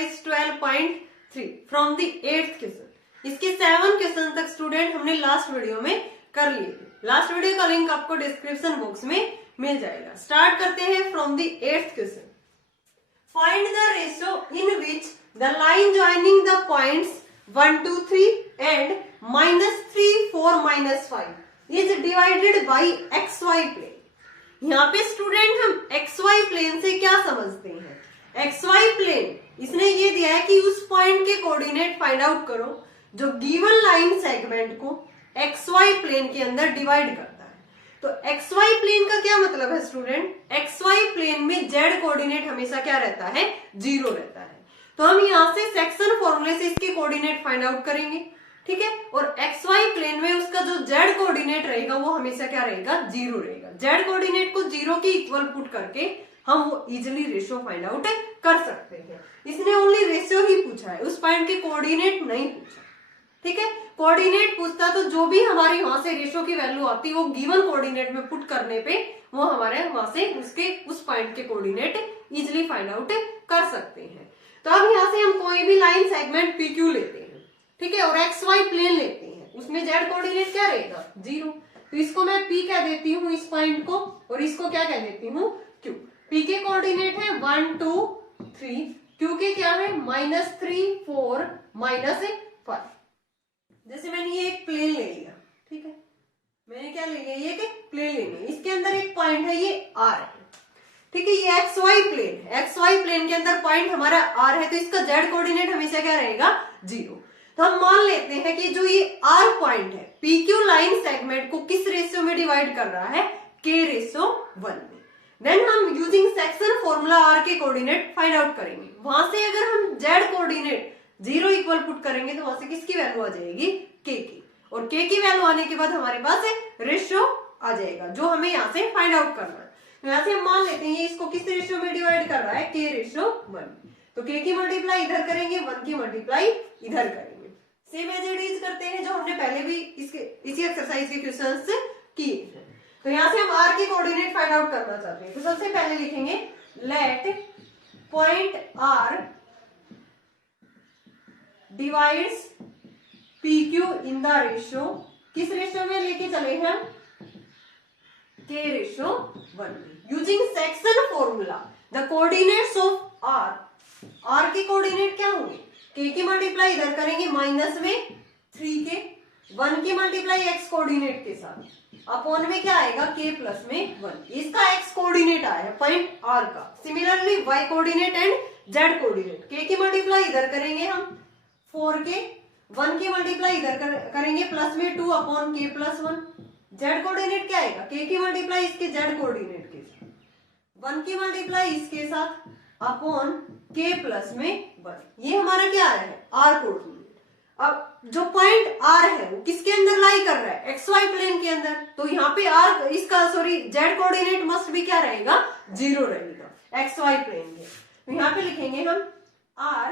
Exercise 12.3 from the 8th question. इसके 7 question तक student हमने लास्ट वीडियो में कर लिए थे। लास्ट वीडियो का लिंक आपको डिस्क्रिप्शन बॉक्स में मिल जाएगा। स्टार्ट करते हैं from the 8th question. Find the ratio in which the line joining the points 1 2 3 and -3 4 -5 is divided by XY plane. यहाँ पे स्टूडेंट हम XY प्लेन से क्या समझते हैं? XY प्लेन इसने ये दिया है कि उस पॉइंट के कोऑर्डिनेट फाइंड आउट करो जो गिवन लाइन सेगमेंट को XY प्लेन के अंदर डिवाइड करता है। तो XY प्लेन का क्या मतलब है स्टूडेंट? XY प्लेन में Z कोऑर्डिनेट हमेशा क्या रहता है? 0 रहता है। तो हम यहाँ से सेक्शन फॉर्मूले से इसके कोऑर्डिनेट फाइंड आउट करेंगे, ठीक है। और XY प्लेन में उसका जो Z कोऑर्डिनेट रहेगा वो हमेशा क्या रहेगा? 0 रहेगा। Z कोऑर्डिनेट को 0 के इक्वल पुट करके हम वो इजिली रेशियो फाइंड आउट कर सकते हैं। इसने ओनली रेशियो ही पूछा है, उस पॉइंट के कोऑर्डिनेट नहीं पूछा, ठीक है। कोऑर्डिनेट पूछता तो जो भी हमारी वहां से रेशियो की वैल्यू आती वो गिवन कोऑर्डिनेट में पुट करने पे वो हमारे वहां से उसके उस पॉइंट के कोऑर्डिनेट इजिली फाइंड आउट कर सकते हैं। तो अब यहाँ से हम कोई भी लाइन सेगमेंट PQ लेते हैं, ठीक है, और XY प्लेन लेते हैं, उसमें Z कोऑर्डिनेट क्या रहेगा? 0। तो इसको मैं P कह देती हूँ इस पॉइंट को, और इसको क्या कह देती हूँ? Q। P के कोऑर्डिनेट है 1 2 3, Q के क्या है? -3 4 -5। जैसे मैंने ये एक प्लेन ले लिया, ठीक है, मैंने क्या ले लिया? ये एक प्लेन ले लिया, इसके अंदर एक पॉइंट है, ये R है, ठीक है। ये XY प्लेन है, XY प्लेन के अंदर पॉइंट हमारा R है, तो इसका Z कोऑर्डिनेट हमेशा क्या रहेगा? 0। तो हम मान लेते हैं कि जो ये R पॉइंट है PQ लाइन सेगमेंट को किस रेशियो में डिवाइड कर रहा है? K/1 में। देन हम यूजिंग सेक्शन फॉर्मूला R के कोऑर्डिनेट फाइंड आउट करेंगे। वहां से अगर हम Z कोऑर्डिनेट 0 इक्वल पुट करेंगे तो वहां से किसकी वैल्यू आ जाएगी? K की। और K की वैल्यू आने के बाद हमारे पास रेशियो आ जाएगा जो हमें यहाँ से फाइंड आउट करना है। तो यहाँ से हम मान लेते हैं ये इसको किस रेशियो में डिवाइड कर रहा है? K/1। तो K की मल्टीप्लाई इधर करेंगे, 1 की मल्टीप्लाई इधर करेंगे। सेम एज इट इज करते हैं जो हमने पहले भी इसी एक्सरसाइज के क्वेश्चंस किए हैं। तो यहाँ से हम R के कोऑर्डिनेट फाइंड आउट करना चाहते हैं। तो सबसे पहले लिखेंगे let point R divides PQ in the ratio, किस रेशियो में लेके चले हैं? K/1 में। Using section formula the coordinates of R के कोऑर्डिनेट क्या होंगे? K की मल्टीप्लाई इधर करेंगे माइनस में 3 के, 1 की मल्टीप्लाई X कोऑर्डिनेट के साथ, अपॉन में क्या आएगा? K प्लस में 1। इसका X कोऑर्डिनेट आया है पॉइंट R का। Similarly Y coordinate and Z coordinate, K की मल्टीप्लाई इधर करेंगे हम 4 के, 1 की मल्टीप्लाई इधर करेंगे प्लस में 2 upon K plus 1। Z coordinate क्या आएगा? K की मल्टीप्लाई इसके Z कोऑर्डिनेट के साथ, 1 की मल्टीप्लाई इसके साथ अपॉन K प्लस में 1। ये हमारा क्या आया है? R coordinate. अब जो पॉइंट R है वो किसके अंदर लाई कर रहा है? XY प्लेन के अंदर। तो यहाँ पे R इसका Z कोऑर्डिनेट मस्ट भी क्या रहेगा? 0 रहेगा XY प्लेन के। तो यहाँ पे लिखेंगे हम R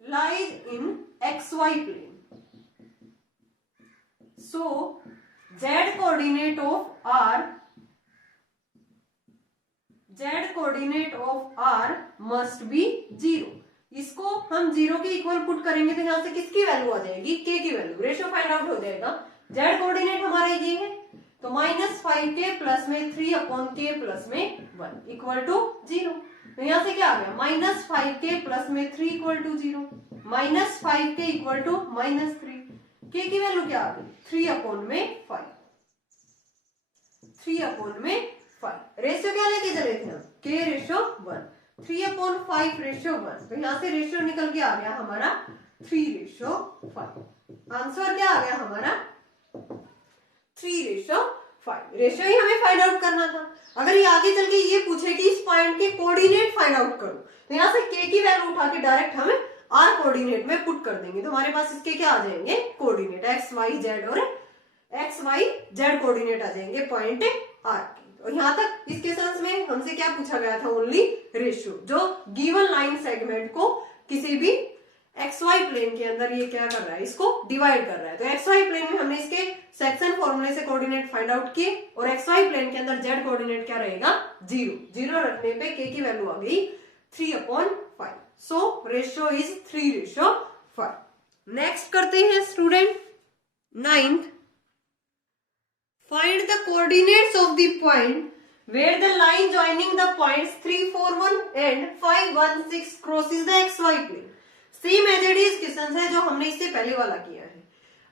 lies in XY plane, so Z coordinate of R must be 0। इसको हम 0 के इक्वल पुट करेंगे तो यहाँ से किसकी वैल्यू आ जाएगी? K की वैल्यू। रेशियो फाइंड आउट हो जाएगा। Z कोऑर्डिनेट हमारा ये है, तो -5K प्लस में 3 अपॉन K प्लस में 1 इक्वल टू 0। तो यहाँ से क्या आ गया? -5K प्लस में 3 equal to 0, -5K equal to -3। K की वैल्यू क्या आ गई? 3 अपॉन में 5, 3 अपॉन में 5। रेशियो क्या लेके चले थे हम? K/1, 3/5 ratio 1। तो यहाँ से रेशियो निकल के आ गया हमारा 3/5। आंसर क्या आ गया हमारा? 3/5। रेशियो ही हमें फाइंड आउट करना था। अगर ये आगे चल के ये पूछे कि इस पॉइंट के कोऑर्डिनेट फाइंड आउट करो, तो यहाँ से K की वैल्यू उठा के डायरेक्ट हम R कोऑर्डिनेट में पुट कर देंगे। तो हमारे पास इसके क्या आ जाएंगे? कोऑर्डिनेट XYZ, और XYZ कोऑर्डिनेट आ जाएंगे पॉइंट R के। और यहाँ तक इस क्वेश्चन में हमसे क्या पूछा गया था? ओनली रेशियो, जो गिवन लाइन सेगमेंट को किसी भी XY प्लेन के अंदर ये क्या कर रहा है? इसको डिवाइड कर रहा है। तो XY प्लेन में हमने इसके सेक्शन फॉर्मूले से कोऑर्डिनेट फाइंड आउट किए, और XY प्लेन के अंदर Z कोऑर्डिनेट क्या रहेगा? 0। 0 रखने पे K की वैल्यू आ गई 3/5। So ratio is 3:5। नेक्स्ट करते हैं student 9th। Find the coordinates of the point where the line joining the points 3, 4, 1 and 5, 1, 6 crosses the XY plane। Same as it is question है जो हमने इससे पहले वाला किया है।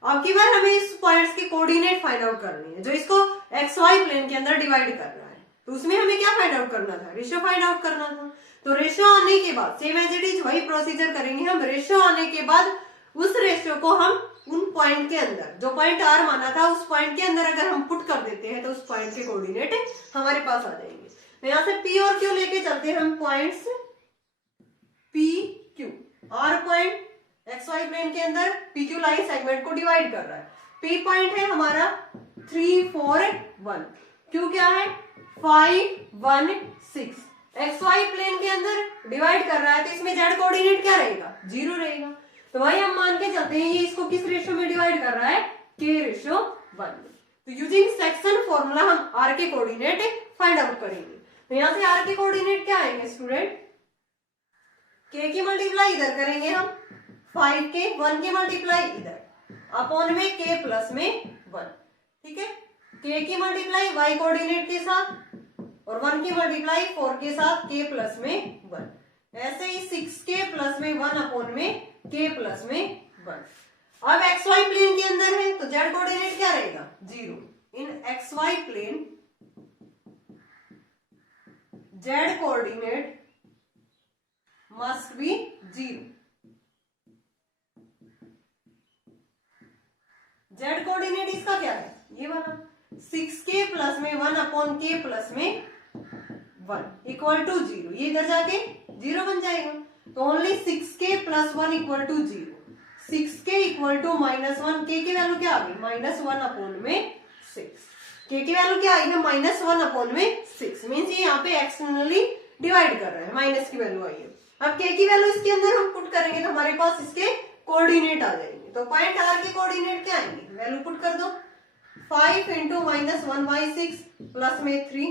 अब की बार हमें इस पॉइंट्स के कोऑर्डिनेट फाइंड आउट करनी है जो इसको XY प्लेन के अंदर डिवाइड कर रहा है। तो उसमें हमें क्या फाइंड आउट करना था? रेशियो फाइंड आउट करना था। तो रेशियो आने के बाद सेम एज इट इज वही प्रोसीजर करेंगे हम। रेशियो आने के बाद उस रेशियो को हम उन पॉइंट के अंदर, जो पॉइंट आर माना था उस पॉइंट के अंदर अगर हम पुट कर देते हैं तो उस पॉइंट के कोऑर्डिनेट हमारे पास आ जाएंगे। तो यहाँ से पी और क्यू लेके चलते हैं हम points P Q. R point XY plane के अंदर पी क्यू लाइन सेगमेंट को डिवाइड कर रहा है। पी पॉइंट है हमारा 3, 4, 1। क्यू क्या है? 5, 1, 6। XY प्लेन के अंदर डिवाइड कर रहा है तो इसमें जेड कोऑर्डिनेट क्या रहेगा? 0 रहेगा। तो वही हम मान के चलते हैं ये इसको किस रेशियो में डिवाइड कर रहा है? k:1। तो यूजिंग सेक्शन फॉर्मूला हम r के कोऑर्डिनेट फाइंड आउट करेंगे। तो यहाँ से r के कोऑर्डिनेट क्या आएंगे स्टूडेंट? k की मल्टीप्लाई इधर करेंगे हम 5 के, 1 की मल्टीप्लाई इधर अपॉन में k प्लस में 1। ठीक है, k की मल्टीप्लाई y कोऑर्डिनेट के साथ और 1 की मल्टीप्लाई 4 के साथ k प्लस में 1। ऐसे ही 6k प्लस में 1 अपॉन में k प्लस में 1। अब XY प्लेन के अंदर है तो z कोऑर्डिनेट क्या रहेगा? 0। In XY plane z coordinate must be 0। z coordinate इसका क्या है? ये वाला 6k प्लस में 1 अपॉन k प्लस में 1 इक्वल टू 0। ये इधर जाके 0 बन जाएगा। तो only 6k plus 1 equal to 0। 6k equal to -1। k की वैल्यू क्या आ गई? -1 अपॉन में 6। k की वैल्यू क्या आई है? -1 अपॉन में 6। मीन्स ये यहाँ पे एक्सटर्नली डिवाइड कर रहा है, माइनस की वैल्यू आई है। अब k की वैल्यू इसके अंदर हम पुट करेंगे तो हमारे पास इसके कोऑर्डिनेट आ जाएंगे। तो पॉइंट r के कोऑर्डिनेट क्या आएंगे? वैल्यू पुट कर दो। 5 इंटू -1/6 प्लस में 3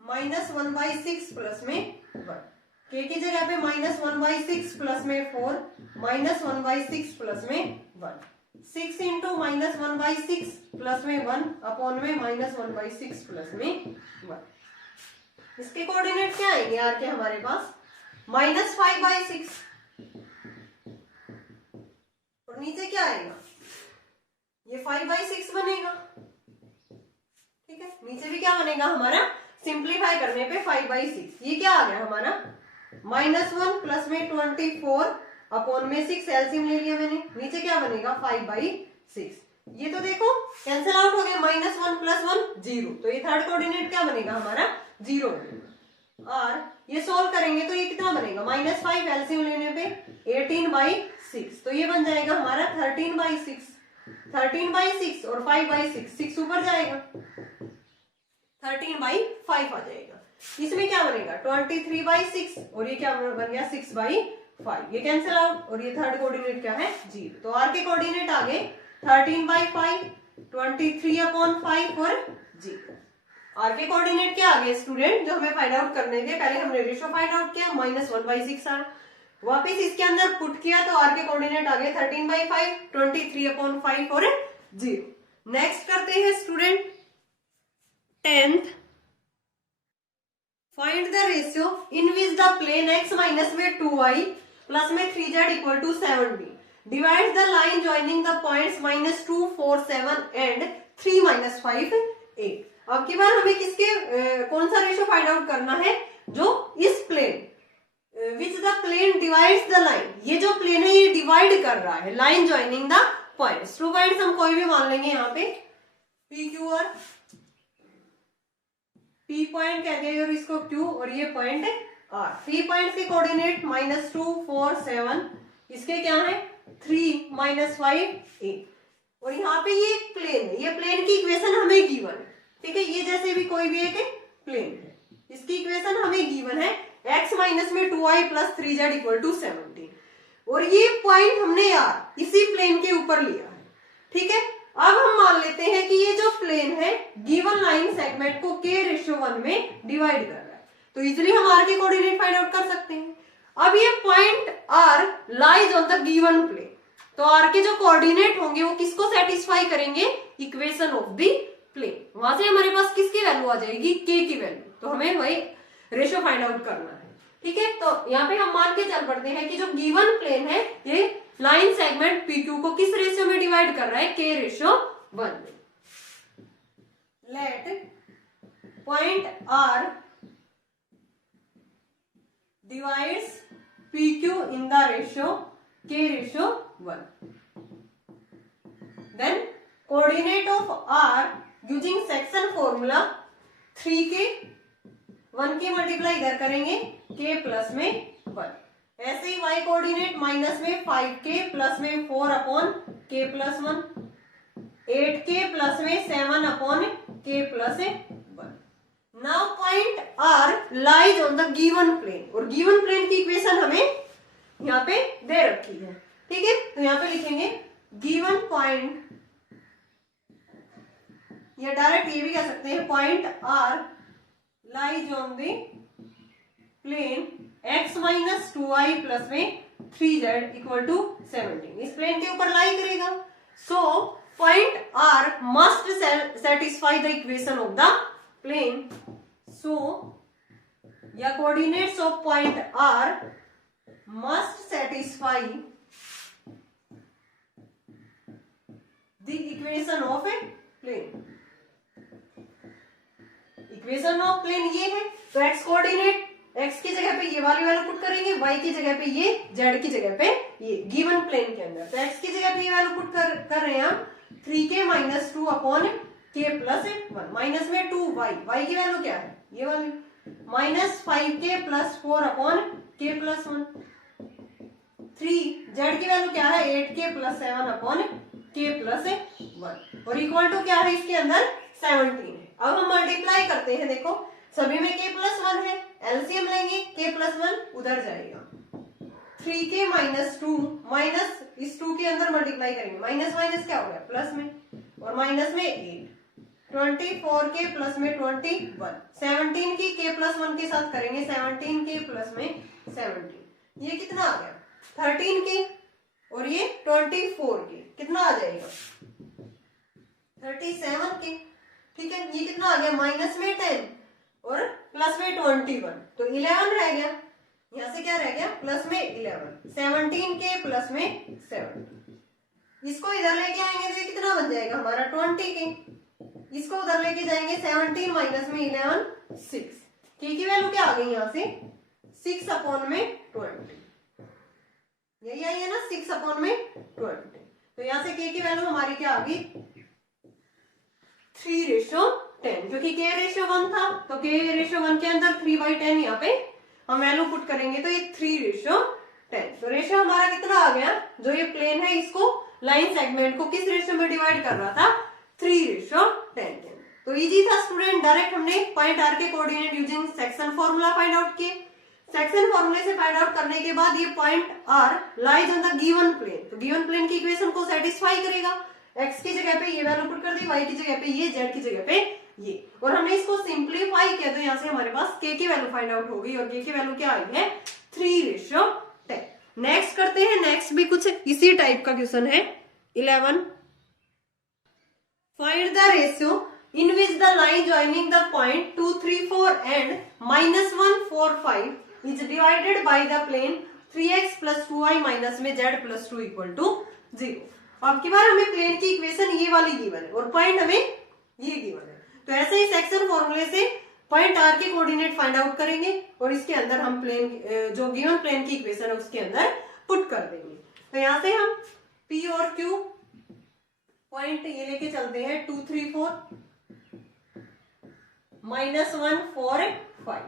-1/6 प्लस में 1। k की जगह पे -1/6 प्लस में 4 -1/6 प्लस में 1। 6 इंटू -1/6 प्लस में 1 अपॉन में -1/6 प्लस में 1। इसके कोऑर्डिनेट क्या आएंगे यार के हमारे पास? -5/6 और नीचे क्या आएगा? ये 5/6 बनेगा। ठीक है, नीचे भी क्या बनेगा हमारा? सिंप्लीफाई करने पे 5/6। ये क्या आ गया हमारा? -1 प्लस में 24 अपॉन में 6। एलसीएम ले लिया मैंने। नीचे क्या बनेगा? 5/6। ये तो देखो कैंसिल आउट हो गया। -1 प्लस 1 0। तो ये थर्ड कोऑर्डिनेट क्या बनेगा हमारा? 0 बनेगा। और ये सोल्व करेंगे तो ये कितना बनेगा? -5 एलसीएम लेने पे 18/6। तो ये बन जाएगा हमारा 13/6। 13/6 और 5/6, 6 ऊपर जाएगा 13/5 आ जाएगा। इसमें क्या बनेगा? 23/6 और ये क्या बन गया? 6/5। ये कैंसिल आउट और ये थर्ड कोऑर्डिनेट क्या है? 0। तो आर के कोऑर्डिनेट आ गए 13/5, 23/5 और 0। आर के कोऑर्डिनेट क्या आ गए स्टूडेंट जो हमें फाइंड आउट करने थे? पहले हमने रेशियो फाइंड आउट किया, -1/6 आया। वापिस इसके अंदर पुट किया तो आर के कोऑर्डिनेट आ गए 13/5, 23/5 और 0। नेक्स्ट करते हैं student 10th। Find the ratio in which the plane x minus में 2y प्लस में 3z equal to 7b divide the line joining the points -2, 4, 7 and 3, -5, 8। अब की बार हमें किसके कौन सा रेशियो फाइंड आउट करना है? जो इस plane which the plane divides the line, ये जो प्लेन है ये डिवाइड कर रहा है line joining the points. 2 points हम कोई भी मान लेंगे यहाँ पे पी क्यू और पी पॉइंट कह गए और इसको क्यू और ये पॉइंट आर। पी पॉइंट के कोऑर्डिनेट -2, 4, 7, इसके क्या है? 3, -5, 8। और यहाँ पे ये प्लेन है, ये प्लेन की इक्वेशन हमें गिवन है। ठीक है, ये जैसे भी कोई भी एक प्लेन है, इसकी इक्वेशन हमें गिवन है x माइनस में 2y plus 3z equal to 17। और ये पॉइंट हमने यार इसी प्लेन के ऊपर लिया है। ठीक है, अब हम मान लेते हैं कि ये जो प्लेन है गिवन लाइन सेगमेंट को k:1 में डिवाइड कर रहा है। तो इजिली हम r के कोऑर्डिनेट फाइंड आउट कर सकते हैं। अब ये point R lies on the given plane, तो आर के जो कोऑर्डिनेट होंगे वो किसको सेटिस्फाई करेंगे, इक्वेशन ऑफ द प्लेन। वहां से हमारे पास किसकी वैल्यू आ जाएगी, के की वैल्यू, तो हमें वही रेशियो फाइंड आउट करना है। ठीक है, तो यहाँ पे हम मान के चल पड़ते हैं कि जो गिवन प्लेन है ये लाइन सेगमेंट PQ को किस रेशियो में डिवाइड कर रहा है, K/1 में। Let point R divides PQ in the ratio K/1. Then coordinate of R using section formula 3K 1K multiply इधर करेंगे K प्लस में 1। ऐसे ही y कोऑर्डिनेट माइनस में 5K प्लस में 4/K प्लस 1, 8K प्लस में 7/K plus 1। Now point R lies on the given plane, और given plane की equation हमें यहाँ पे दे रखी है। ठीक है, तो यहाँ पे लिखेंगे गिवन पॉइंट, या डायरेक्ट ये भी कह सकते हैं point R lies on the plane x minus 2y plus में 3z इक्वल टू 17, इस प्लेन के ऊपर लाई करेगा। So point R must satisfy the equation of the plane. So या coordinates of point R must satisfy the equation of a plane. Equation of plane ये है, तो x coordinate x की जगह पे ये वाली वैल्यू पुट करेंगे, y की जगह पे ये, z की जगह पे ये, गिवन प्लेन के अंदर। तो x की जगह पे ये वैल्यू पुट कर रहे हैं हम 3K minus 2/K plus 1, minus में 2y, y की वैल्यू क्या है ये वाली, minus 5K plus 4/K plus 1, 3 z की वैल्यू क्या है 8K प्लस 7/K प्लस 1, और इक्वल टू क्या है इसके अंदर 17 है। अब हम मल्टीप्लाई करते हैं, देखो सभी में K प्लस 1 है, एलसीएम लेंगे K प्लस 1 उधर जाएगा, 3K माइनस 2 माइनस इस 2 के अंदर मल्टीप्लाई करेंगे, माइनस माइनस क्या हो गया प्लस में, और माइनस में 8, 24K प्लस में 21, 17 की K प्लस 1 के साथ करेंगे, 17K प्लस में 17, ये कितना आ गया 13K, और ये 24K कितना आ जाएगा 37K। ठीक है, ये कितना आ गया माइनस में 10 और प्लस में 21, तो 11 रह गया, यहां से क्या रह गया प्लस में 11, 17K प्लस में 7, इसको इधर लेके आएंगे तो ये कितना बन जाएगा हमारा 20K, इसको उधर लेके जाएंगे 17 माइनस में 11 6, K की वैल्यू क्या आ गई यहाँ से 6/20, यही आई है ना 6/20, तो यहाँ से K की वैल्यू हमारी क्या आ गई 3/10, क्योंकि K/1 था तो K/1 के अंदर 3/10 यहाँ पे हम वैल्यू पुट करेंगे तो ये 3/10, तो रेशियो हमारा कितना आ गया, जो ये प्लेन है इसको लाइन सेगमेंट को किस रेशियो में डिवाइड कर रहा था 3/10। तो इजी था स्टूडेंट, डायरेक्ट हमने पॉइंट R के coordinate using section formula find out किए। सेक्शन फॉर्मूले से फाइंड आउट करने के बाद ये point R lies on the given plane, तो गिवन प्लेन की इक्वेशन को सेटिस्फाई करेगा, x की जगह पे ये वैल्यू पुट कर दी, y की जगह पे ये, z की जगह पे ये, और हमने इसको सिंप्लीफाई किया तो यहाँ से हमारे पास k की वैल्यू फाइंड आउट हो गई, और k की वैल्यू क्या आई है 3/10। नेक्स्ट करते हैं, नेक्स्ट भी कुछ इसी टाइप का क्वेश्चन है 11, find the ratio in which the line joining the point 2, 3, 4 and -1, 4, 5 is divided by the plane 3x plus 2y minus में z प्लस 2 इक्वल टू 0। अब की बार हमें प्लेन की इक्वेशन ये वाली गिवन है और पॉइंट हमें ये गिवन है, तो ऐसे ही सेक्शन फॉर्मूले से पॉइंट R के कोऑर्डिनेट फाइंड आउट करेंगे और इसके अंदर हम प्लेन जो गिवन प्लेन की इक्वेशन है उसके अंदर पुट कर देंगे। तो यहाँ से हम P और Q पॉइंट ये लेके चलते हैं 2, 3, 4 -1, 4, 5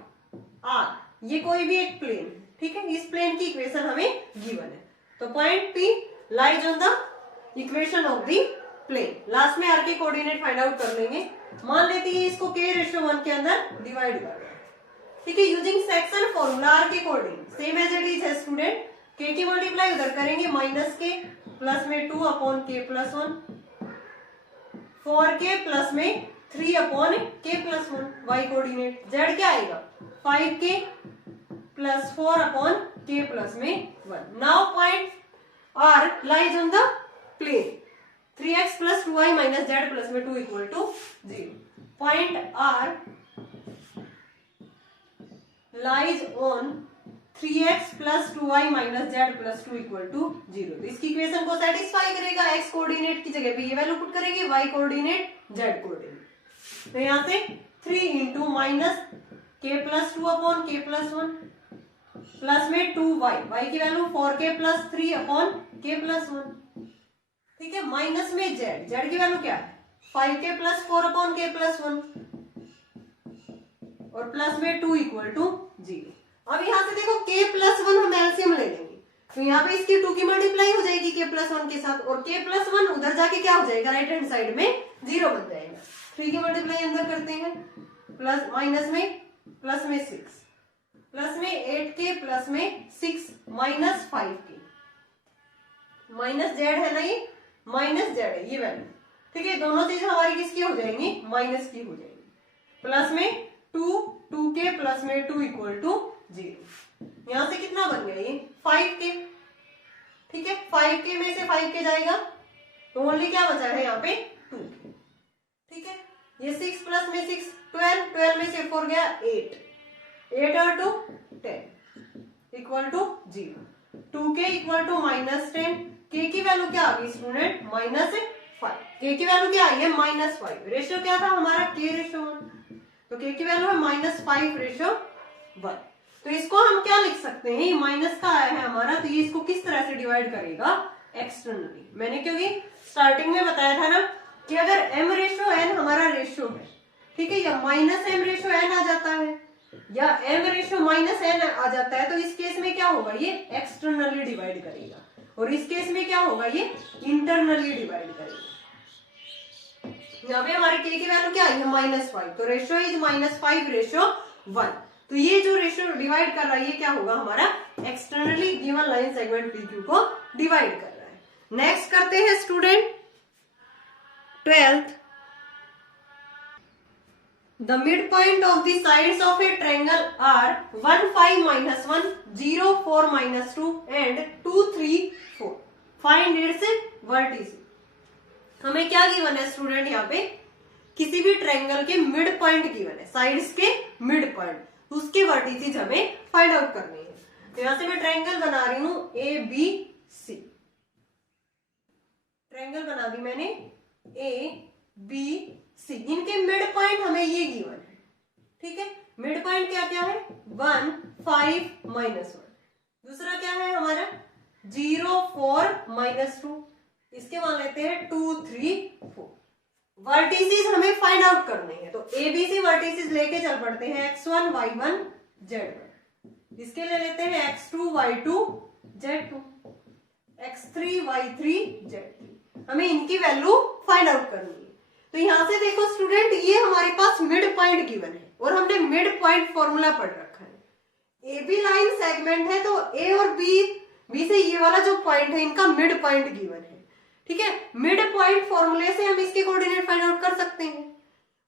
R, ये कोई भी एक प्लेन, ठीक है, इस प्लेन की इक्वेशन हमें गिवन है, तो point P lies on the equation of the plane. Last में R के कोऑर्डिनेट फाइंड आउट कर लेंगे, मान लेते हैं इसको K/1 के अंदर डिवाइड कर रहे हैं, ठीक है, यूजिंग सेक्शन फॉर्मूला R के coordinate same as it is है स्टूडेंट, K की मल्टीप्लाई उधर करेंगे -K प्लस में 2/K प्लस 1, 4K प्लस में 3/K plus 1, y coordinate, z क्या आएगा 5K प्लस 4 अपॉन के प्लस में 1. Now point R lies on the plane. 3x plus 2y minus z plus में 2 equal to 0. Point R lies on 3x plus 2y minus z plus 2 equal to 0. तो इसकी equation को satisfy करेगा. x coordinate की जगह पे ये value put करेंगे, y कोऑर्डिनेट, z कोऑर्डिनेट. तो यहाँ से 3 into minus k plus 2 upon k plus 1 plus में 2y, y की value 4k plus 3 upon k plus 1. ठीक है, माइनस में z, z की वैल्यू क्या है 5k plus 4 upon k plus 1 और प्लस में 2 इक्वल टू 0. अब यहाँ से देखो k प्लस 1 हम एलसीएम ले लेंगे, तो यहाँ पे इसकी 2 की मल्टीप्लाई हो जाएगी k प्लस 1 के साथ, और k प्लस 1 उधर जाके क्या हो जाएगा, राइट हैंड साइड में 0 बन जाएगा. 3 की मल्टीप्लाई अंदर करते हैं, प्लस माइनस में प्लस में 6 प्लस में 8k प्लस में 6 माइनस 5k माइनस जेड है ना, ये माइनस जेड है ये वैल्यू. ठीक है, दोनों चीज हमारी किसकी हो जाएंगी, माइनस की हो जाएंगी. प्लस में 2k प्लस में 2 इक्वल टू 0. यहां से कितना बन गया ये 5k. ठीक है, 5k में से 5k जाएगा तो ओनली क्या बचा है यहाँ पे 2k. ठीक है, ये 6 प्लस में 6 12 में से 4 गया 8 और 2 10 equal to 0. 2k equal to minus 10. k की वैल्यू क्या आ गई स्टूडेंट, माइनस 5. k की वैल्यू क्या आई है, माइनस 5. रेशियो क्या था हमारा, k रेशियो 1, तो k की वैल्यू है माइनस 5 रेशियो 1. तो इसको हम क्या लिख सकते हैं, ये माइनस का आया है हमारा, तो ये इसको किस तरह से डिवाइड करेगा, एक्सटर्नली. मैंने क्योंकि स्टार्टिंग में बताया था ना कि अगर m रेशियो n हमारा रेशियो है, ठीक है, या माइनस m रेशियो n आ जाता है या m रेशियो माइनस n आ जाता है, तो इस केस में क्या होगा, ये एक्सटर्नली डिवाइड करेगा, और इस केस में क्या होगा, ये इंटरनली डिवाइड करेगा. यहाँ पे हमारे k की वैल्यू क्या आई है, माइनस 5, तो रेशियो इज माइनस 5 रेशियो 1. तो ये जो रेशियो डिवाइड कर रहा है ये क्या होगा हमारा, externally given line segment PQ को डिवाइड कर रहा है. नेक्स्ट करते हैं student 12th. The midpoint of the sides of a triangle are 1 5 minus 1 0 4 minus 2 and 2 3 4. Find its vertices. हमें क्या गिवन है स्टूडेंट, यहाँ पे किसी भी ट्रायंगल के मिड पॉइंट गिवन है, साइड्स के मिड पॉइंट, उसके वर्टिसेस हमें फाइंड आउट करने हैं. तो यहाँ से मैं ट्रायंगल बना रही हूं ABC. ट्रायंगल बना दी मैंने ABC. इनके मिड पॉइंट हमें ये गिवन है. ठीक है, मिड पॉइंट क्या क्या है, 1 5 माइनस 1. दूसरा क्या है हमारा 0 4 माइनस 2. इसके मान लेते हैं 2 3 4. वर्टिसेस हमें फाइंड आउट करने हैं, तो ABC वर्टिसेस लेके चल पड़ते हैं, x1 y1 z1. इसके ले लेते हैं x2 y2 z2 x3 y3 z3. हमें इनकी वैल्यू फाइंड आउट करनी है. तो यहां से देखो स्टूडेंट, ये हमारे पास मिड पॉइंट गिवन है और हमने मिड पॉइंट फॉर्मूला पढ़ रखा है. AB लाइन सेगमेंट है, तो A और B से ये वाला जो पॉइंट है इनका मिड पॉइंट गिवन है. ठीक है, मिड पॉइंट फॉर्मूले से हम इसके कोऑर्डिनेट फाइंड आउट कर सकते हैं,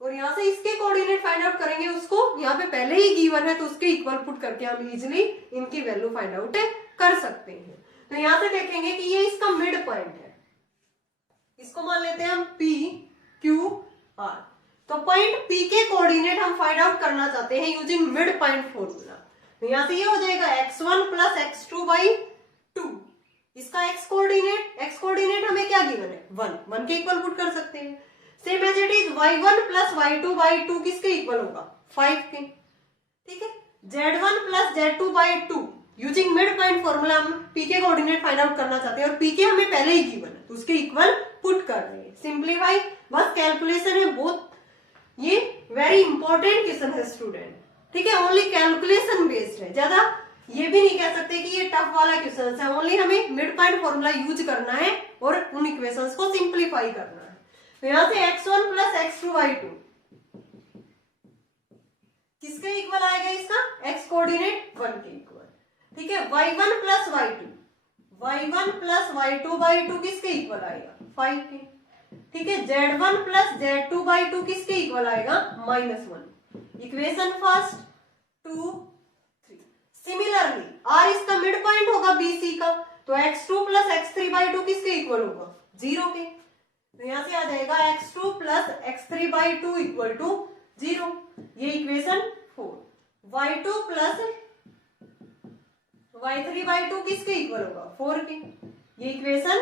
और यहाँ से इसके कोऑर्डिनेट फाइंड आउट करेंगे, उसको यहाँ पे पहले ही गिवन है तो उसके इक्वल पुट करके हम इजिली इनकी वैल्यू फाइंड आउट कर सकते हैं. तो यहाँ से देखेंगे कि ये इसका मिड पॉइंट है, इसको मान लेते हैं हम P Q R. तो पॉइंट P के कोऑर्डिनेट हम फाइंड आउट करना चाहते हैं यूजिंग मिड पॉइंट फॉर्मूला. तो यहाँ से ये हो जाएगा x1 प्लस x2 बाई 2. इसका x कोऑर्डिनेट हमें क्या गिवन है, 1 के इक्वल पुट कर सकते हैं. Same as it is y1 plus y2 by 2 किसके इक्वल होगा, 5 के. ठीक है, z1 plus z2 by 2 using mid point formula हम p के कोऑर्डिनेट फाइंड आउट करना चाहते हैं, और p के हमें पहले ही गिवन है तो उसके इक्वल पुट कर रहे हैं. सिंप्लीफाई, बस कैलकुलेशन है बहुत, ये वेरी इंपॉर्टेंट क्वेश्चन है स्टूडेंट. ठीक है, ओनली कैलकुलेशन बेस्ड है, ज्यादा ये भी नहीं कह सकते कि ये टफ वाला क्वेश्चन है. ओनली हमें मिड पॉइंट फॉर्मूला यूज करना है और उन इक्वेशंस को सिंप्लीफाई करना है. तो यहाँ से x1 प्लस x2 बाई 2 किसके इक्वल आएगा, इसका x कोऑर्डिनेट 1 के इक्वल. ठीक है, y1 प्लस y2 बाई 2 किसके इक्वल आएगा, 5 के. ठीक है, z1 प्लस z2 बाई 2 किसके इक्वल आएगा, -1. Equation first 2 3. सिमिलरली आर इसका मिड पॉइंट होगा बीसी का, तो x2 प्लस x3/2 किसके इक्वल होगा? 0 के। तो यहां से आ जाएगा x2 plus x3/2 equal to 0, ये इक्वेशन 4। y2 प्लस y3/2 किसके इक्वल होगा? 4 के, ये इक्वेशन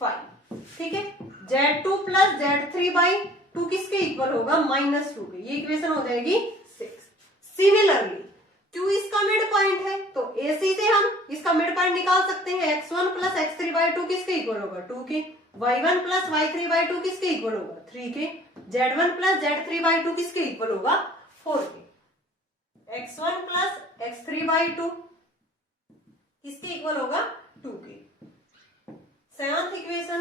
5। ठीक है, z2 प्लस z3/2 किसके इक्वल होगा? -2 के, ये इक्वेशन हो जाएगी 6। सिमिलरली Q इसका मिड पॉइंट है, तो AC से हम इसका मिड पॉइंट निकाल सकते हैं। x1 प्लस x3/2 किसके इक्वल होगा? 2 के। y1 प्लस y3/2 किसके इक्वल होगा? 3 के। z1 प्लस z3/2 किसके इक्वल होगा? 4 के। x1 प्लस x3/2 किसके इक्वल होगा? 2 के। 7th equation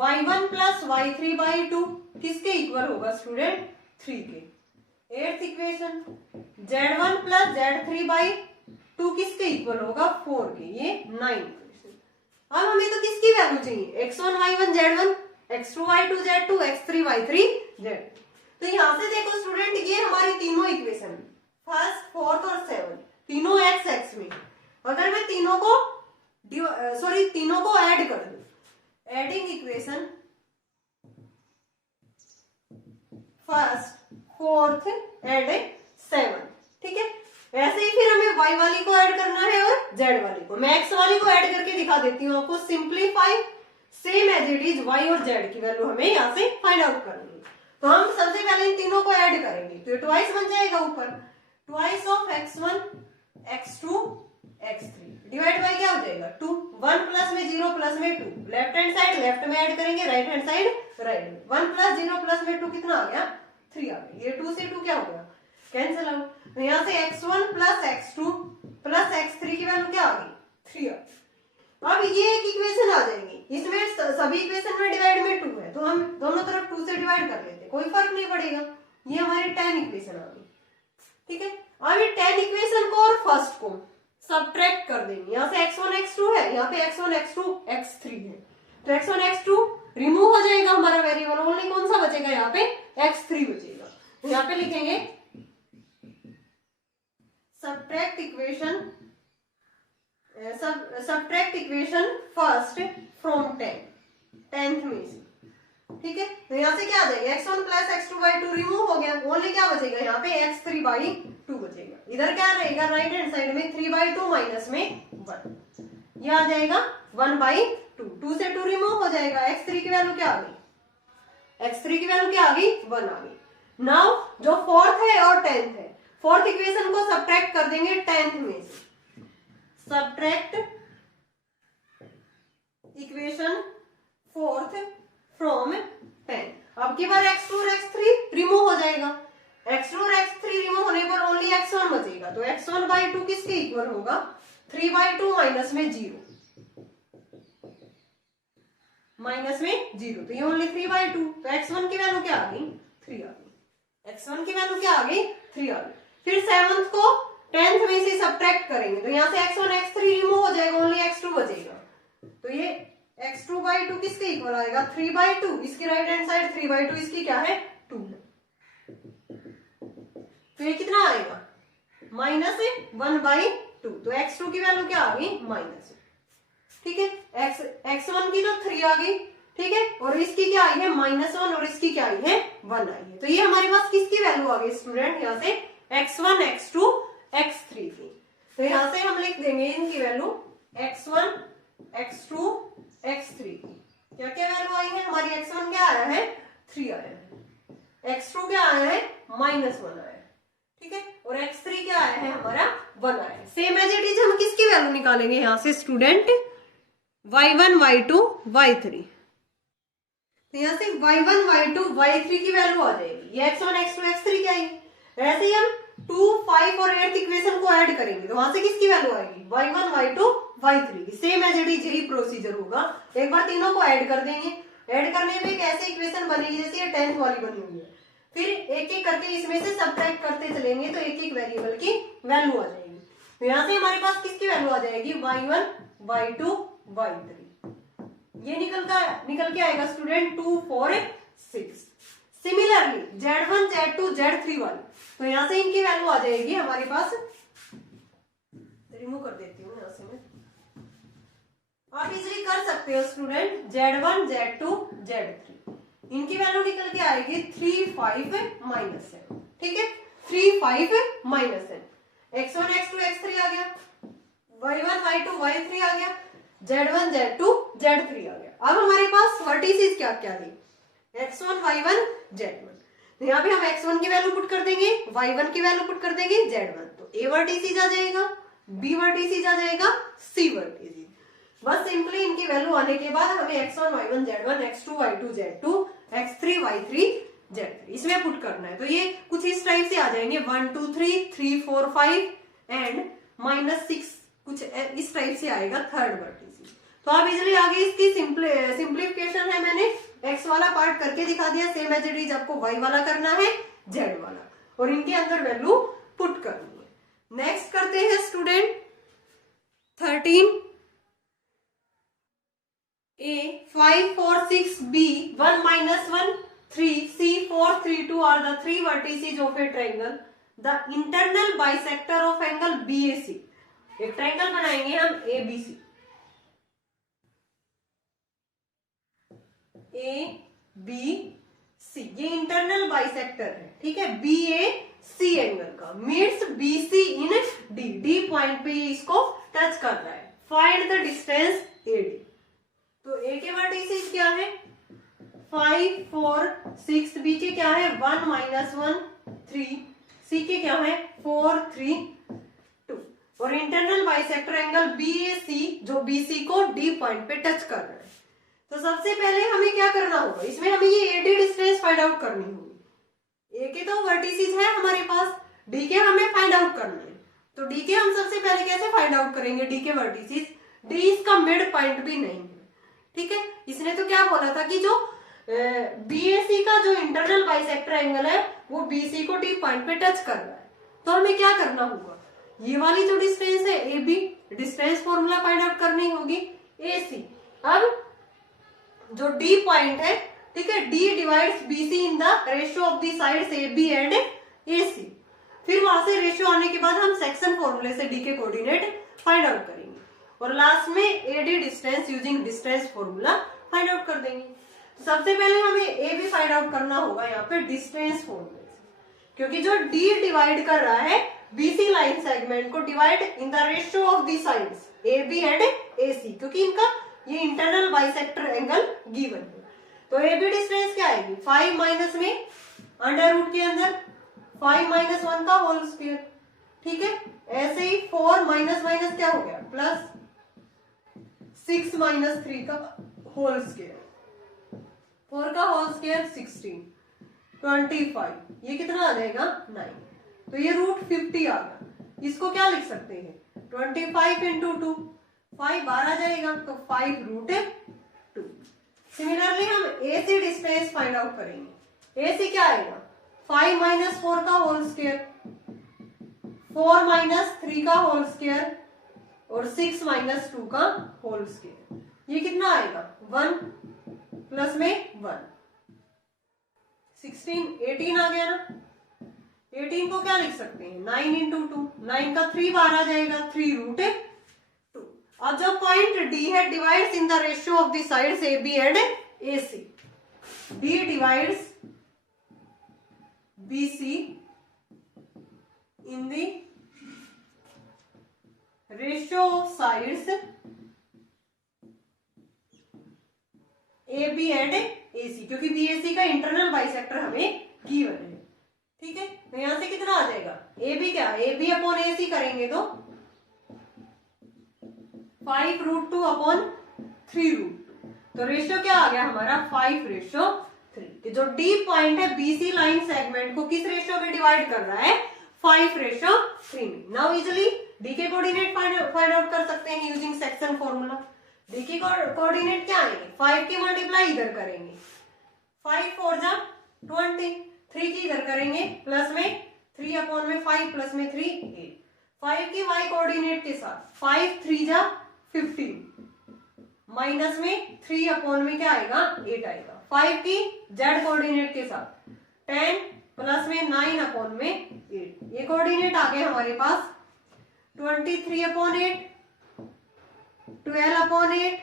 y1 plus y3/2 किसके इक्वल होगा स्टूडेंट? 3 के। 8th equation z1 plus z3/2 किसके इक्वल होगा? 4 के, ये 9 इक्वेशन। अब हमें तो किसकी वैल्यू चाहिए? x1 y1 z1, x2 y2 z2, x3 y3 z। तो यहां से देखो स्टूडेंट, ये हमारी तीनों इक्वेशन, फर्स्ट, फोर्थ और 7, तीनों x x में, अगर मैं तीनों को ऐड कर दूं, adding equation first, fourth and 7, ठीक है। वैसे ही फिर हमें y वाली को ऐड करना है और z वाली को। मैं x वाली को ऐड करके दिखा देती हूँ आपको। Simplify same as it is y और z की वैल्यू हमें यहाँ से फाइंड आउट करनी है। तो हम सबसे पहले इन तीनों को ऐड करेंगे, तो ये ट्वाइस बन जाएगा ऊपर, twice of x1 x2 x3 divide by क्या हो जाएगा? 2। 1 प्लस में 0 प्लस में 2, लेफ्ट हैंड साइड लेफ्ट में ऐड करेंगे, राइट हैंड साइड राइट में। 1 प्लस 0 प्लस में 2 कितना आ गया? 3 आ गया। ये 2 से 2 क्या हो गया? Cancel out. तो यहाँ से x1 plus x2 plus x3 की वैल्यू क्या आ गई? 3 आ गई। अब ये एक इक्वेशन आ जाएगी, इसमें सभी इक्वेशन में डिवाइड में 2 है, तो हम दोनों तरफ 2 से डिवाइड कर लेते, कोई फर्क नहीं पड़ेगा। ये हमारी 10 इक्वेशन आ गई, ठीक है। अब ये 10 इक्वेशन को और फर्स्ट को सबट्रैक्ट कर देंगे। यहाँ से x1 x2 है, यहाँ पे x1 x2 x3 है, तो x1 x2 रिमूव हो जाएगा हमारा वेरिएबल, ओनली कौन सा बचेगा? यहाँ पे x3 बचेगा। तो यहाँ पे लिखेंगे subtract equation first from 10th में से, ठीक है। तो यहाँ से क्या आ जाएगा? x1 प्लस x2/2 रिमूव हो गया, ओनली क्या बचेगा? यहाँ पे x3/2 बचेगा। इधर क्या रहेगा? राइट हैंड साइड में 3/2 माइनस में 1, ये आ जाएगा 1/2। 2 से 2 रिमूव हो जाएगा। x3 की वैल्यू क्या आ गई? x3 की वैल्यू क्या आ गई? 1 आ गई। नाउ जो फोर्थ है और 10th है, फोर्थ इक्वेशन को सबट्रैक्ट कर देंगे 10th में से। Subtract equation fourth from 10। अब की बार x2 और x3 रिमूव हो जाएगा। x2 और x3 रिमूव होने पर ओनली x1 बचेगा, तो x1/2 किसके इक्वल होगा? 3/2 माइनस में 0, माइनस में 0, तो ये ओनली 3/2। तो x1 की वैल्यू क्या आ गई? 3 आ गई। x1 की वैल्यू क्या आ गई? 3 आ गई। फिर 7th को 10th में से सबट्रैक्ट करेंगे, तो यहाँ से x1 x3 रिमूव हो जाएगा, ओनली x2 बचेगा। तो ये x2/2 किसके इक्वल आएगा? 3/2। इसकी राइट हैंड साइड 3/2, इसकी क्या है? 2 है। तो ये कितना आएगा? -1/2। तो x2 की वैल्यू क्या आ गई? माइनस, ठीक है। x1 की तो 3 आ गई, ठीक है, और इसकी क्या आई है? -1, और इसकी क्या आई है? 1 आई है। तो ये हमारे पास किसकी वैल्यू आ गई स्टूडेंट? यहाँ से x1 x2 x3 की। तो यहाँ से हम लिख देंगे इनकी वैल्यू x1 x2 x3 की। क्या क्या वैल्यू आई है हमारी? x1 क्या आया है? 3 आया है, x2 क्या आया है? -1 आया है, ठीक है, और x3 क्या आया है हमारा? 1 आया है। सेम एज इट इज हम किसकी वैल्यू निकालेंगे यहाँ से स्टूडेंट? y1 y2 y3। तो यहाँ से y1 y2 y3 की वैल्यू आ जाएगी। ये x1 x2 x3 क्या आई? ऐसे ही हम 2, 5 और 8th इक्वेशन को ऐड करेंगे, तो वहां से किसकी वैल्यू आएगी? y1 y2 y3 की। सेम एज इट इज यही प्रोसीजर होगा। एक बार तीनों को ऐड कर देंगे, ऐड करने में एक ऐसे इक्वेशन बनेगी जैसे ये 10th वाली बनी हुई है। फिर एक एक करके इसमें से सबट्रैक्ट करते चलेंगे, तो एक एक वेरिएबल की वैल्यू आ जाएगी। तो यहाँ से हमारे पास किसकी वैल्यू आ जाएगी? y1 y2 y3। ये निकल के आएगा student 2, 4, 6। Similarly z1 z2 z3 वाली, तो यहाँ से इनकी वैल्यू आ जाएगी हमारे पास रिमूव कर देती हूँ यहाँ से मैं। आप इजिली कर सकते हो स्टूडेंट। Z1 Z2 Z3 इनकी वैल्यू निकल के आएगी 3 5 -7। ठीक है, 3 5 -7। x1 x2 x3 आ गया, y1 y2 y3 आ गया, z1 z2 z3 आ गया। अब हमारे पास वर्टिसेस क्या क्या थी, x1 y1 z1। तो यहाँ पे हम x1 की वैल्यू पुट कर देंगे, y1 की वैल्यू पुट कर देंगे, z1। तो a वर्टिसेस आ जाएगा, b वर्टिसेस आ जाएगा, c वर्टिसेस। बस सिंपली इनकी वैल्यू आने के बाद हमें x1 y1 z1, x2 y2 z2, x3 y3 z3 इसमें पुट करना है। तो ये कुछ इस टाइप से आ जाएंगे 1 2 3 3 4 5 एंड -6 कुछ इस टाइप से आएगा थर्ड वर्टिस। तो आप इजिली आगे इसकी सिंप्लीफिकेशन है, मैंने x वाला पार्ट करके दिखा दिया। सेम एज इट इज आपको y वाला करना है, z वाला, और इनके अंदर वैल्यू पुट करनी है। नेक्स्ट करते हैं student 13 A 5 4 6 B 1 -1 3 C 4 3 2 are the three vertices of a triangle. The internal bisector of angle BAC. एक ट्रायंगल बनाएंगे हम ABC, ABC ये इंटरनल बाइसेक्टर है। ठीक है, BAC एंगल का मीट्स BC इन D पॉइंट पे इसको टच कर रहा है। Find the distance AD। तो A के वर्टिसेस क्या है 5 4 6, B के क्या है 1 -1 3, C के क्या है 4 3 2, और इंटरनल बाइसेक्टर एंगल BAC जो BC को D पॉइंट पे टच कर रहा है। तो सबसे पहले हमें क्या करना होगा, इसमें हमें ये AD डिस्टेंस फाइंड आउट करनी होगी। A के तो वर्टिसेस है हमारे पास, D के हमें फाइंड आउट करना है। तो D के हम सबसे पहले कैसे फाइंड आउट करेंगे, D के वर्टिसेस, D इसका मिड पॉइंट भी नहीं है। ठीक है, इसने तो क्या बोला था कि जो BAC का जो इंटरनल बाइसेक्टर एंगल है वो BC को D पॉइंट पे टच कर रहा है। तो हमें क्या करना होगा, ये वाली जो डिस्टेंस है AB, distance formula find out करनी होगी AC। अब जो D पॉइंट है, ठीक है, D divides BC in the ratio of the sides AB and AC। फिर वहां से रेशियो आने के बाद हम सेक्शन फॉर्मूले से D के कोऑर्डिनेट फाइंड आउट करेंगे, और लास्ट में AD distance using distance formula find out कर देंगे। तो सबसे पहले हमें A भी फाइंड आउट करना होगा यहाँ पे डिस्टेंस फॉर्मूले से, क्योंकि जो D डिवाइड कर रहा है BC लाइन सेगमेंट को divide in the ratio of the sides AB and AC, क्योंकि इनका ये इंटरनल बाइसेक्टर एंगल गिवन है। तो AB डिस्टेंस क्या आएगी 5 माइनस में अंडर रूट के अंदर 5 -1 का होल स्क्वायर। ठीक है, ऐसे ही 4 माइनस माइनस क्या हो गया प्लस 6 -3 का होल स्क्वायर, 4 का होल स्क्वायर 16 25, ये कितना आ जाएगा 9। तो ये रूट 50 आ गया। इसको क्या लिख सकते हैं 25 इंटू 2, 5 बार आ जाएगा, तो 5 रूट 2। सिमिलरली हम AC डिस्टेंस फाइंड आउट करेंगे। AC क्या आएगा 5 -4 का होल स्क्वायर, 4 -3 का होल स्क्वायर, और 6 -2 का होल स्क्वायर। ये कितना आएगा 1 प्लस में 1 16 18 आ गया ना। 18 को क्या लिख सकते हैं 9 इंटू 2, 9 का 3 बार आ जाएगा, 3 रूट 2। अब जो पॉइंट D है divides in the ratio of the sides AB and AC। D divides BC in the ratio of sides AB and AC, क्योंकि BAC का इंटरनल बाइसेक्टर हमें गिवन है। ठीक है, तो यहां से कितना आ जाएगा AB क्या AB अपॉन AC करेंगे तो 5 रूट 2 अपॉन 3 रूट 2। तो रेशियो क्या आ गया हमारा 5:3। जो D पॉइंट है BC लाइन सेगमेंट को किस रेशियो में डिवाइड कर रहा है 5:3 में। नाउ इजिली D के कोऑर्डिनेट फाइंड आउट कर सकते हैं यूजिंग सेक्शन फॉर्मूला। D के कोऑर्डिनेट क्या आएंगे 5 की मल्टीप्लाई इधर करेंगे, 5 4 जा 20, 3 की इधर करेंगे प्लस में 3 अपॉन में 5 प्लस में 3 8, 5 की y कोऑर्डिनेट के साथ 5 3 जा 15, माइनस में 3 अपॉन में क्या आएगा 8 आएगा। 5 की z कोऑर्डिनेट के साथ 10 प्लस में 9 अपॉन में 8, ये कोऑर्डिनेट आ गए हमारे पास 23/8, 12/8,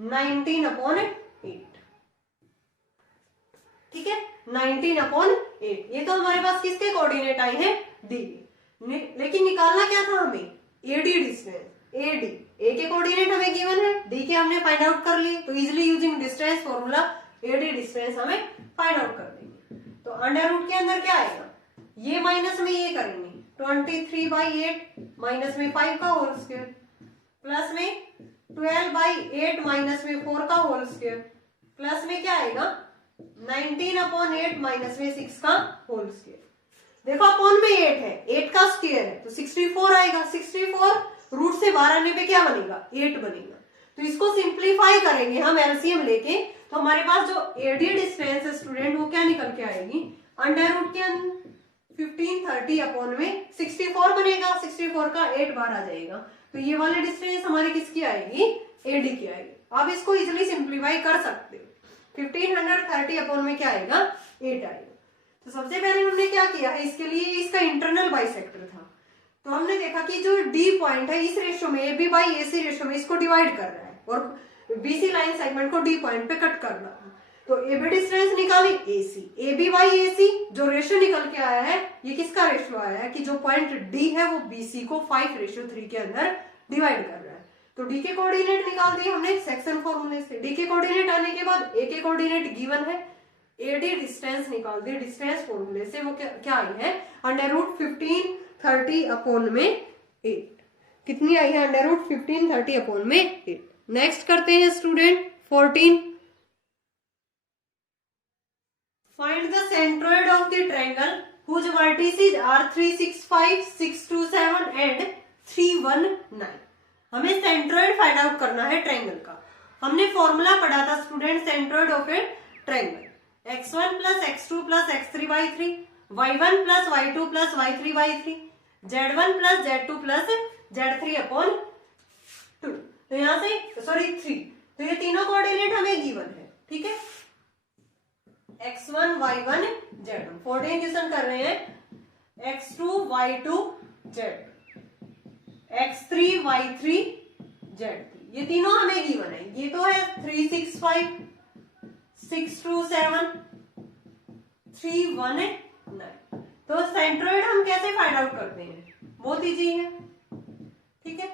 19/8। ठीक है, 19/8। ये तो हमारे पास किसके कोऑर्डिनेट आए हैं, डी के। लेकिन निकालना क्या था हमें, एडी डिस्टेंस, एडी। ए के कोऑर्डिनेट हमें गिवन है, डी के हमने फाइंड आउट कर लिए, तो easily using distance formula AD distance हमें फाइंड आउट कर देंगे। तो अंडर रूट के अंदर क्या आएगा, ये माइनस में ये करेंगे, 23/8 माइनस में 5 का होल स्क्वायर, प्लस में 12/8 माइनस में 4 का होल स्क्वायर, प्लस में क्या आएगा 19/8 माइनस में 6 का होल स्क्वायर। देखो अपॉन में 8 है, 8 का स्क्वायर है तो 64 आएगा। 64 रूट से बाहर आने पे क्या बनेगा, 8 बनेगा। तो इसको सिंप्लीफाई करेंगे हम एलसीएम लेके, तो हमारे पास जो एडी डिस्टेंस है स्टूडेंट वो क्या निकल के आएगी, अंडर रूट के 1530 अपॉन में 64 बनेगा, 64 का 8 बार आ जाएगा। तो ये वाले डिस्टेंस हमारे किसकी आएगी, एडी की आएगी। आप इसको इजिली सिंप्लीफाई कर सकते हो। 1530 अपॉन में क्या आएगा, 8 आएगा। तो सबसे पहले हमने क्या किया है, इसके लिए इसका इंटरनल बाइसेक्टर था, तो हमने देखा कि जो डी पॉइंट है इस रेशियो में, A B by A C ratio में इसको डिवाइड कर रहा है और बीसी लाइन सेगमेंट को डी पॉइंट पे कट कर रहा है। तो एबी डिस्टेंस निकाली AC, A B by A C, जो रेशियो निकल के आया है ये किसका रेशियो आया है कि जो पॉइंट डी है वो बीसी को 5:3 के अंदर डिवाइड कर रहा है। तो डी के कोऑर्डिनेट निकाल दिए हमने सेक्शन फॉर्मूले से। डी के कोऑर्डिनेट आने के बाद ए के कोऑर्डिनेट गिवन है, एडी डिस्टेंस निकाल दिए डिस्टेंस फॉर्मूले से। वो क्या आई है, अंडर रूट 1530 अपॉन में 8। कितनी आई है, अंडर रूट 1530 अपॉन में 8। नेक्स्ट करते हैं student 14। Find the centroid of the triangle whose vertices are 365, 627 and 319। हमें सेंट्रोइड फाइंड आउट करना है ट्रायंगल का। हमने फॉर्मूला पढ़ा था student centroid of a triangle, x1 plus x2 plus x3/3, y1 plus y2 plus y3/3, z1 plus z2 plus z3/2। तो यहां से 3, तो ये तीनों कोऑर्डिनेट हमें गिवन है। ठीक है, x1 y1 z1। 14 क्वेश्चन कर रहे हैं, x2 y2 z2, x3 y3 z3। ये तीनों हमें गिवन है। ये तो है 365, 627, 319। तो सेंट्रोइड हम कैसे फाइंड आउट करते हैं, बहुत इजी है। ठीक है,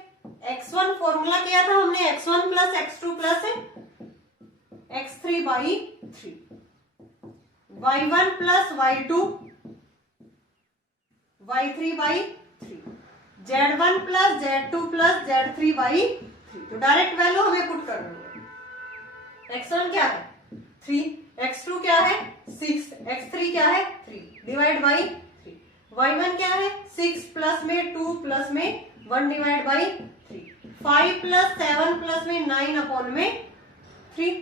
x1 फॉर्मूला किया था हमने, x1 plus x2 plus x3/3, y1 plus y2 y3/3, z1 plus z2 plus z3/3। तो डायरेक्ट वैल्यू हमें पुट करनी है। x1 क्या है 3, x2 क्या है 6, x3 क्या है 3, डिवाइड बाई 3। y1 क्या है 6 प्लस में 2 प्लस में 1 डिवाइड बाई 3, 5 प्लस 7 प्लस में 9 अपॉन में 3।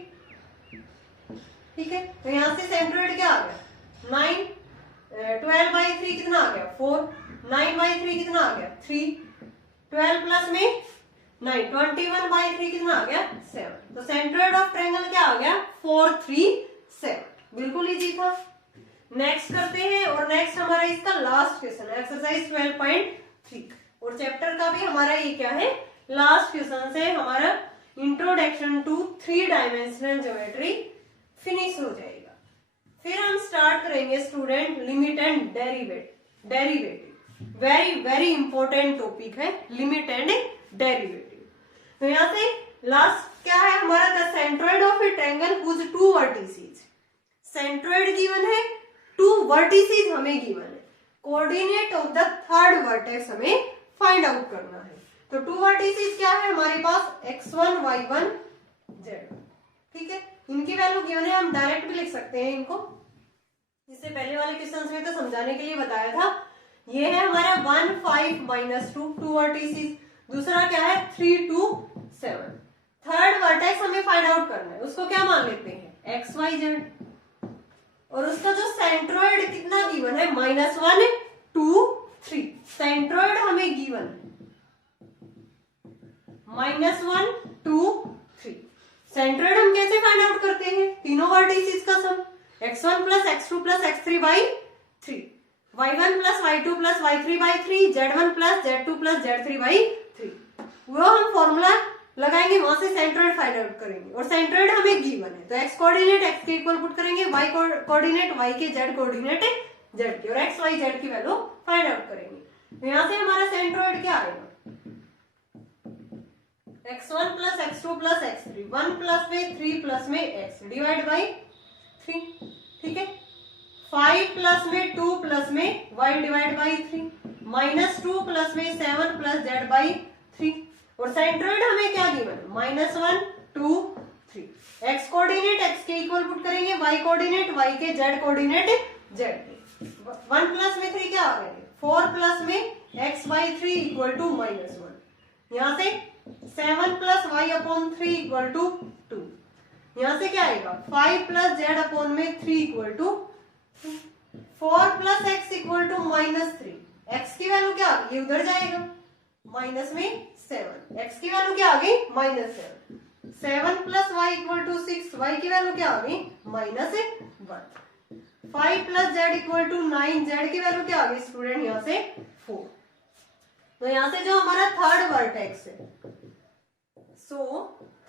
ठीक है, तो यहां से सेंट्रोइड क्या आ गया 9, 12/3 कितना आ गया 4, 9/3 कितना आ गया 3, 12 प्लस में 9, 21/3 कितना आ गया 7। तो सेंट्रोइड ऑफ ट्रायंगल क्या आ गया 4, 3, 7। बिल्कुल इजी था। नेक्स्ट करते हैं, और नेक्स्ट हमारा इसका लास्ट क्वेश्चन है, एक्सरसाइज 12.3। और चैप्टर का भी हमारा ये क्या है, लास्ट क्वेश्चन से हमारा introduction to 3 dimensional geometry finish हो जाएगा। फिर हम स्टार्ट करेंगे student limit and derivative. Very very important topic है लिमिट एंड डेरिवेटिव। तो यहाँ से लास्ट क्या है हमारा, the centroid of a triangle whose 2 vertices. Centroid given है, 2 वर्टिसेस हमें गिवन है, coordinate of the third vertex हमें फाइंड आउट करना है। तो 2 वर्टिसेस क्या है हमारे पास, x1 y1 z1। ठीक है, इनकी वैल्यू गिवन है, हम डायरेक्ट भी लिख सकते हैं इनको, जिससे पहले वाले क्वेश्चन में तो समझाने के लिए बताया था। ये है हमारा 1, 5, -2 वर्टिसेस। दूसरा क्या है 3, 2, 7। थर्ड वर्टेक्स हमें फाइंड आउट करना है, उसको क्या मान लेते हैं x y z। और उसका जो सेंट्रोइड कितना गिवन है -1, 2, 3। सेंट्रोइड हमें गिवन है -1, 2, 3। सेंट्रोइड हम कैसे फाइंड आउट करते हैं, तीनों वर्टिसेस का सम, x1 plus x2 plus x3/3। y1 plus y2 plus y3 by 3, z1 plus z2 plus z3 by 3। वो हम फॉर्मूला लगाएंगे, वहां से सेंट्रोइड फाइंड आउट करेंगे और सेंट्रोइड हमें गिवन है, तो x कोऑर्डिनेट x के इक्वल पुट करेंगे, y कोऑर्डिनेट y के, z कोऑर्डिनेट z के, और x y z की वैल्यू फाइंड आउट करेंगे। तो यहाँ से हमारा सेंट्रोइड क्या आएगा, x1 plus x2 plus x3, 1 plus में 3 प्लस में x डिवाइड बाई 3, ठीक है। 5 प्लस में 2 प्लस में y divide by 3, minus 2 plus में 7 प्लस z बाई 3, और सेंट्रोइड हमें क्या गिवन, -1 2 3। x कोऑर्डिनेट x के इक्वल पुट करेंगे, y कोऑर्डिनेट y के, z कोऑर्डिनेट z के। 1 प्लस में 3 क्या आ गए, 4 प्लस में x बाई 3 इक्वल टू -1। यहाँ से 7 plus y upon 3 equal to 2। यहाँ से क्या आएगा, 5 प्लस z अपॉन में 3 equal to 4 plus x equal to -3। x की वैल्यू क्या आ गई, उधर जाएगा, माइनस में 7, x की वैल्यू क्या आ गई, -7। 7 plus y equal to 6, y की वैल्यू क्या आ गई, -1। 5 plus z equal to 9, z की वैल्यू क्या आ गई स्टूडेंट, यहाँ से 4। तो यहाँ से जो हमारा थर्ड वर्टेक्स है,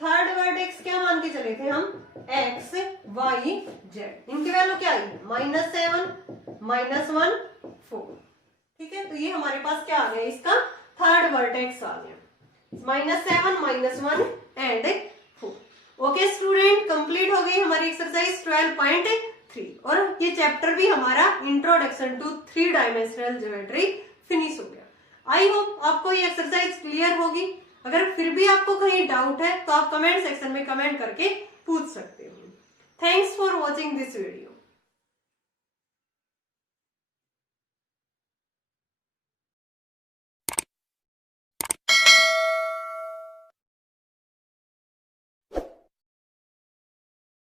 थर्ड वर्टेक्स क्या मान के चले थे हम, x y z, इनकी वैल्यू क्या आई, -7 -1 4, ठीक है। तो ये हमारे पास क्या आ गया, इसका थर्ड वर्टेक्स आ गया, -7 -1 एंड 4। ओके स्टूडेंट, कंप्लीट हो गई हमारी एक्सरसाइज 12.3, और ये चैप्टर भी हमारा introduction to 3 dimensional geometry finish हो गया। आई होप आपको ये एक्सरसाइज क्लियर होगी। अगर फिर भी आपको कहीं डाउट है तो आप कमेंट सेक्शन में कमेंट करके पूछ सकते हो। Thanks for watching this video.